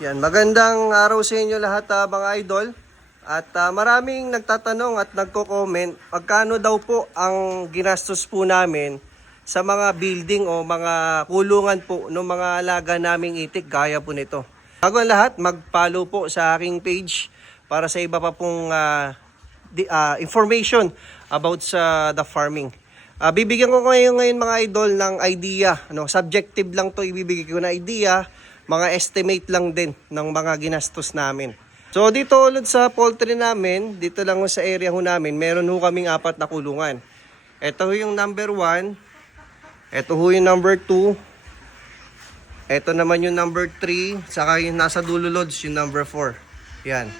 Yan, magandang araw sa inyo lahat ah, mga idol. At ah, maraming nagtatanong at nagko-comment, magkano daw po ang ginastos po namin sa mga building o mga kulungan po ng mga alaga naming itik gaya po nito. Bago ang lahat, mag-follow po sa aking page para sa iba pa pong ah, di- ah, information about sa the farming. Ah, bibigyan ko ngayon ngayon mga idol ng idea, ano, subjective lang 'to ibibigay ko na idea, mga estimate lang din ng mga ginastos namin. So dito ulit sa poultry namin, dito lang sa area ho namin, meron ho kaming apat na kulungan. Ito ho yung number 1, ito ho yung number 2, ito naman yung number 3, saka yung nasa dulo loads yung number 4. Yan.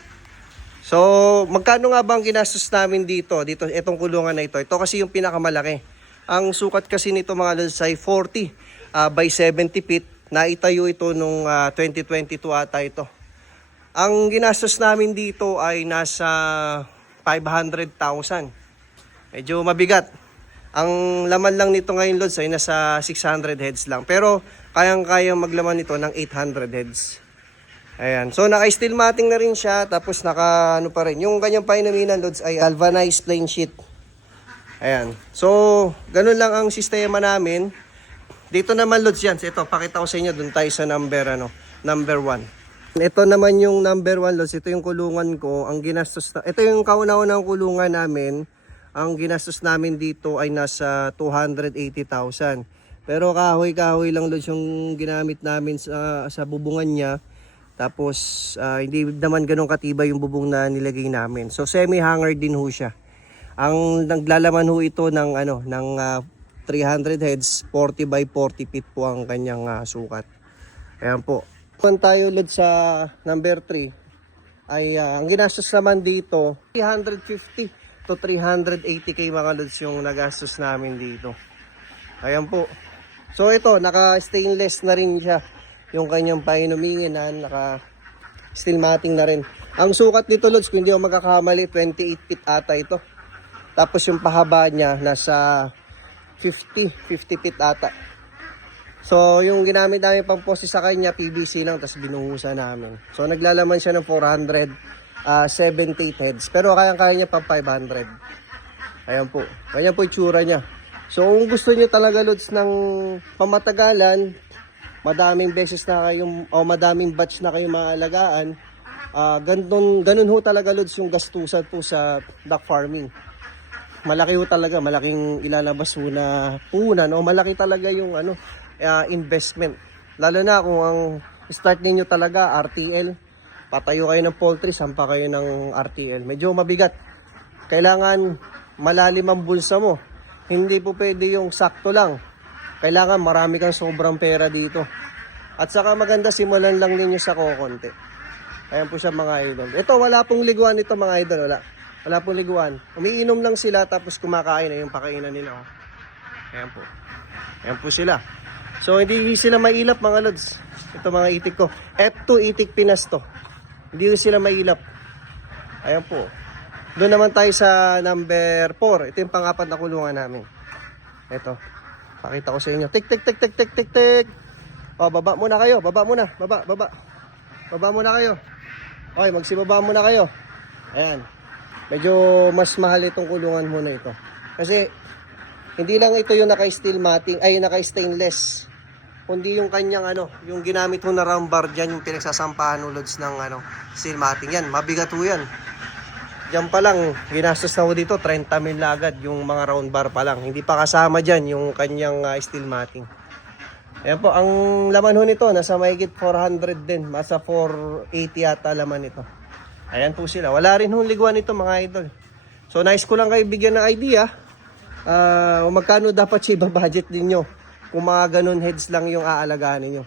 So, magkano nga ba ang ginastos namin dito? Dito, itong kulungan na ito. Ito kasi yung pinakamalaki. Ang sukat kasi nito mga lods ay 40 ah, by 70 feet. Naitayo ito nung ah, 2022 ata ito. Ang ginastos namin dito ay nasa 500,000. Medyo mabigat. Ang laman lang nito ngayon lods ay nasa 600 heads lang. Pero kayang-kayang maglaman nito ng 800 heads. Ayan. So naka-steel matting na rin siya tapos naka ano pa rin. Yung kanyang painaminan loads ay galvanized plain sheet. Ayan. So ganun lang ang sistema namin. Dito naman loads yan. Ito pakita ko sa inyo doon tayo sa number ano, number 1. Ito naman yung number 1 loads. Ito yung kulungan ko. Ang ginastos na, ito yung kauna-unang kulungan namin. Ang ginastos namin dito ay nasa 280,000. Pero kahoy-kahoy lang loads yung ginamit namin sa, sa bubungan niya. Tapos ah, hindi naman ganun katibay yung bubong na nilagay namin. So semi-hanger din ho siya. Ang naglalaman ho ito ng ano ng ah, 300 heads, 40 by 40 feet po ang kanyang ah, sukat. Ayan po. Kung tayo ulit sa number 3 ay ah, ang ginastos naman dito 350 to 380k mga lods yung nagastos namin dito. Ayan po. So ito, naka-stainless na rin siya. Yung kanyang painuminginan, naka steel matting na rin. Ang sukat nito, Lods, kung hindi ako magkakamali, 28 feet ata ito. Tapos yung pahaba niya, nasa 50, 50 feet ata. So, yung ginamit namin pang poste sa kanya, PVC lang, tapos binuhusan namin. So, naglalaman siya ng 478 heads. Pero kayang-kaya niya pang 500. Ayan po. Ganyan po yung tsura niya. So, kung gusto niyo talaga, Lods, ng pamatagalan, madaming beses na kayong, o madaming batch na kayong maalagaan, ah ganun, ganun ho talaga, Lods, yung gastusan po sa duck farming. Malaki ho talaga, malaking ilalabas ho na punan, o malaki talaga yung ano, ah, investment. Lalo na kung ang start ninyo talaga, RTL, patayo kayo ng poultry, sampa kayo ng RTL. Medyo mabigat. Kailangan malalim ang bulsa mo. Hindi po pwede yung sakto lang. Kailangan marami kang sobrang pera dito. At saka maganda simulan lang ninyo sa kokonti. Ayan po siya mga idol. Ito wala pong liguan ito mga idol. Wala. Wala pong liguan. Umiinom lang sila tapos kumakain na yung pakainan nila. Oh. Ayan po. Ayan po sila. So hindi sila mailap mga lods. Ito mga itik ko. Eto itik pinas to. Hindi sila mailap. Ayan po. Doon naman tayo sa number 4. Ito yung pangapat na kulungan namin. Ito. Pakita ko sa inyo. Tik, tik, tik, tik, tik, tik, tik. O, baba muna kayo. Baba muna. Baba, baba. Baba muna kayo. Okay, magsibaba muna kayo. Ayan. Medyo mas mahal itong kulungan muna ito. Kasi, hindi lang ito yung naka-steel matting, ay naka-stainless. Kundi yung kanyang ano, yung ginamit mo na round bar dyan, yung pinagsasampahan ulods ng ano, steel matting. Yan, mabigat ho yan. Diyan pa lang, ginastos na ho dito, 30 mil na yung mga round bar pa lang. Hindi pa kasama dyan yung kanyang ah, steel matting. Ayan po, ang laman ho nito, nasa mahigit 400 din. Masa 480 yata laman ito. Ayan po sila. Wala rin hong liguan ito mga idol. So, nice ko lang kayo bigyan ng idea. Kung magkano dapat siya budget ninyo. Kung mga ganun heads lang yung aalagaan ninyo.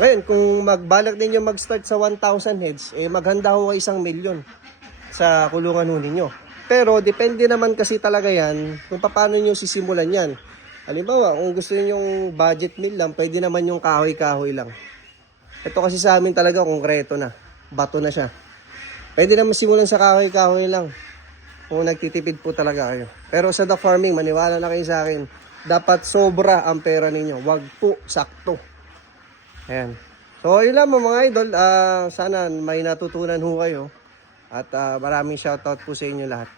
Ngayon, kung magbalak ninyo mag-start sa 1,000 heads, eh maghanda ho isang milyon sa kulungan ho ninyo. Pero depende naman kasi talaga yan kung paano nyo sisimulan yan. Halimbawa, kung gusto niyo yung budget meal lang, pwede naman yung kahoy-kahoy lang. Ito kasi sa amin talaga konkreto na. Bato na siya. Pwede naman simulan sa kahoy-kahoy lang. Kung nagtitipid po talaga kayo. Pero sa the farming, maniwala na kayo sa akin, dapat sobra ang pera ninyo. Wag po sakto. Ayan. So yun lang mga idol. Ah, sana may natutunan ho kayo. At ah, maraming shoutout po sa inyo lahat.